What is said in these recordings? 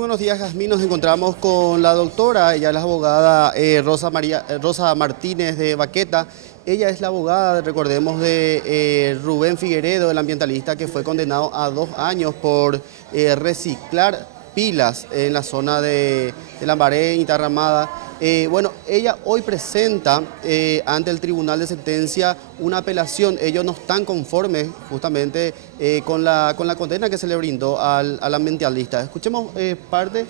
buenos días, Jazmín. Nos encontramos con la doctora, ella es la abogada Rosa Martínez de Baqueta. Ella es la abogada, recordemos, de Rubén Figueredo, el ambientalista que fue condenado a 2 años por reciclar pilas en la zona de Lambaré, Interramada. Bueno, ella hoy presenta ante el Tribunal de Sentencia una apelación. Ellos no están conformes justamente con la condena que se le brindó al ambientalista. Escuchemos parte.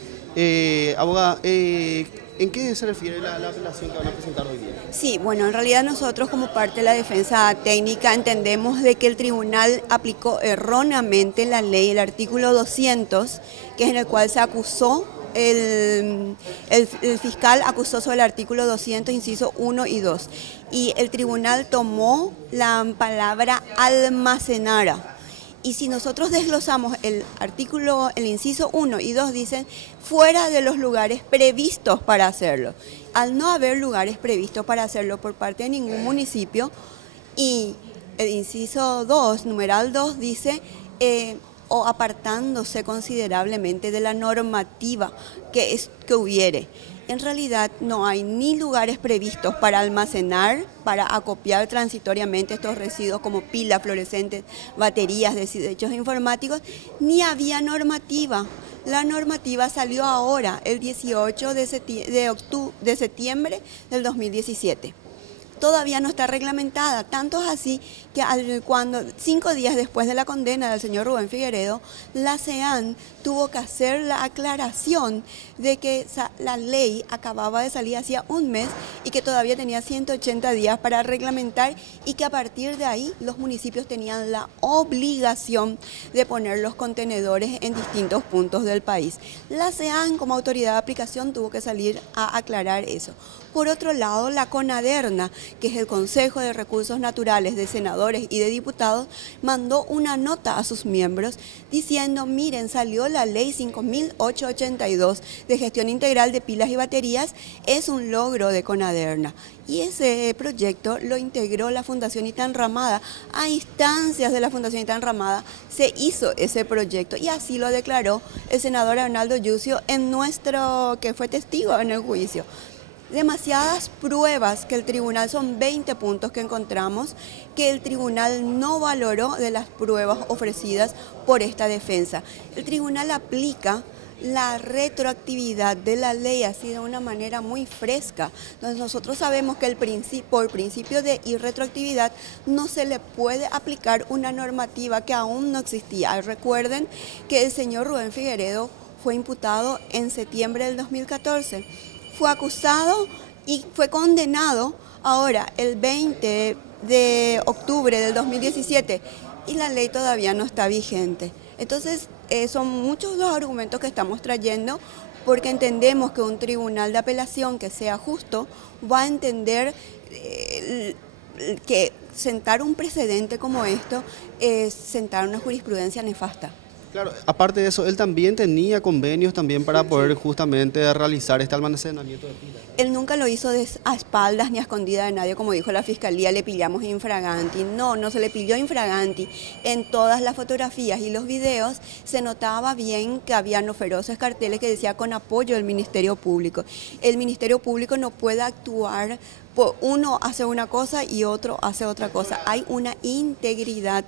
Abogada, ¿en qué se refiere la apelación que van a presentar hoy día? Sí, bueno, en realidad nosotros como parte de la defensa técnica entendemos de que el tribunal aplicó erróneamente la ley, el artículo 200, que es en el cual se acusó, el fiscal acusó sobre el artículo 200, inciso 1 y 2. Y el tribunal tomó la palabra almacenara. Y si nosotros desglosamos el artículo, el inciso 1 y 2 dicen fuera de los lugares previstos para hacerlo. Al no haber lugares previstos para hacerlo por parte de ningún municipio, y el inciso 2, numeral 2, dice o apartándose considerablemente de la normativa que hubiere. En realidad no hay ni lugares previstos para almacenar, para acopiar transitoriamente estos residuos como pilas, fluorescentes, baterías, desechos informáticos, ni había normativa. La normativa salió ahora, el 18 de septiembre del 2017. Todavía no está reglamentada, tanto es así que cuando 5 días después de la condena del señor Rubén Figueredo, la SEAN tuvo que hacer la aclaración de que la ley acababa de salir hacía un mes y que todavía tenía 180 días para reglamentar, y que a partir de ahí los municipios tenían la obligación de poner los contenedores en distintos puntos del país. La SEAN como autoridad de aplicación tuvo que salir a aclarar eso. Por otro lado, la CONADERNA, que es el Consejo de Recursos Naturales de Senadores y de Diputados, mandó una nota a sus miembros diciendo: miren, salió la ley 5.882 de gestión integral de pilas y baterías, es un logro de CONADERNA. Y ese proyecto lo integró la Fundación Itanramada. A instancias de la Fundación Itanramada se hizo ese proyecto, y así lo declaró el senador Arnaldo Yucio, que fue testigo en el juicio. Demasiadas pruebas que el tribunal, son 20 puntos que encontramos, que el tribunal no valoró de las pruebas ofrecidas por esta defensa. El tribunal aplica la retroactividad de la ley así de una manera muy fresca. Entonces nosotros sabemos que por principio de irretroactividad no se le puede aplicar una normativa que aún no existía. Recuerden que el señor Rubén Figueredo fue imputado en septiembre del 2014. Fue acusado y fue condenado ahora el 20 de octubre del 2017 y la ley todavía no está vigente. Entonces son muchos los argumentos que estamos trayendo, porque entendemos que un tribunal de apelación que sea justo va a entender que sentar un precedente como esto es sentar una jurisprudencia nefasta. Claro, aparte de eso, él también tenía convenios también para poder justamente realizar este almacenamiento de pilas. Él nunca lo hizo a espaldas ni a escondida de nadie, como dijo la fiscalía, le pillamos infraganti. No, no se le pilló infraganti. En todas las fotografías y los videos se notaba bien que había unos feroces carteles que decía con apoyo del Ministerio Público. El Ministerio Público no puede actuar, uno hace una cosa y otro hace otra cosa. Hay una integridad,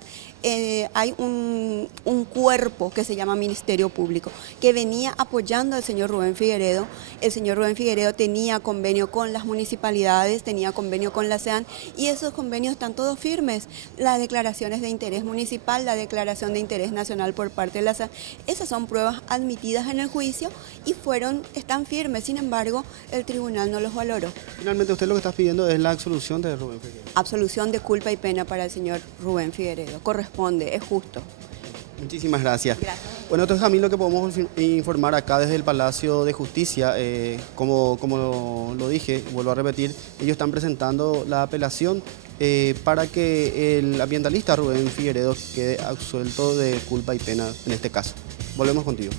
hay un cuerpo que se llama Ministerio Público, que venía apoyando al señor Rubén Figueredo. El señor Rubén Figueredo tenía convenio con las municipalidades, tenía convenio con la SEAN, y esos convenios están todos firmes. Las declaraciones de interés municipal, la declaración de interés nacional por parte de la SEAN, esas son pruebas admitidas en el juicio y están firmes. Sin embargo, el tribunal no los valoró. Finalmente, usted lo que está pidiendo es la absolución de Rubén Figueredo. Absolución de culpa y pena para el señor Rubén Figueredo. Corresponde, es justo. Muchísimas gracias. Gracias. Bueno, entonces a mí lo que podemos informar acá desde el Palacio de Justicia, como lo dije, vuelvo a repetir, ellos están presentando la apelación para que el ambientalista Rubén Figueredo quede absuelto de culpa y pena en este caso. Volvemos contigo.